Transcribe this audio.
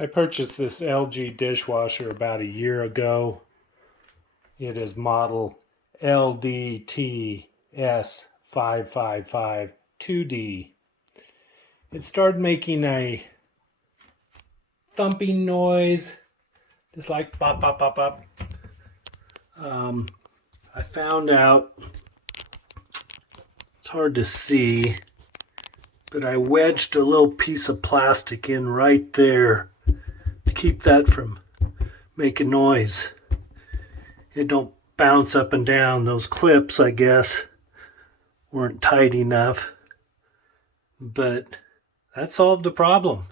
I purchased this LG dishwasher about a year ago. It is model LDTS5552D. It started making a thumping noise, just like pop, pop, pop, pop. I found out, it's hard to see, but I wedged a little piece of plastic in right there to keep that from making noise. It don't bounce up and down. Those clips, I guess, weren't tight enough, but that solved the problem.